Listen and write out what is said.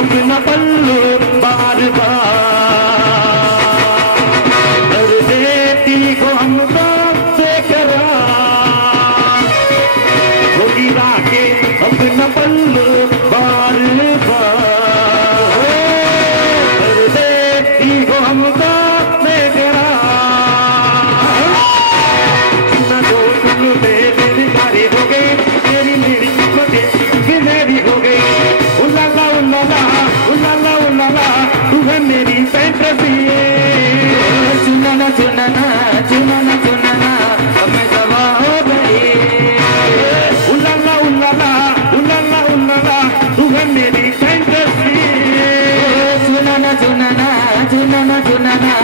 अपना पल्लू बार बार कर देती को हम से करा वो गिरा के अपना पल्लू बार बार कर देती को हम से करा न दो तुम मेरी मारी हो गई तेरी मेरी मेरी हो गई उलाला उलाला उलाला उलाला तू है मेरी फैंटेसी चुनाना चुनाना चुनाना चुनाना अब मैं जवा हो गई उलाला उलाला उलाला उलाला तू है मेरी फैंटेसी चुनाना चुनाना चुनाना चुनाना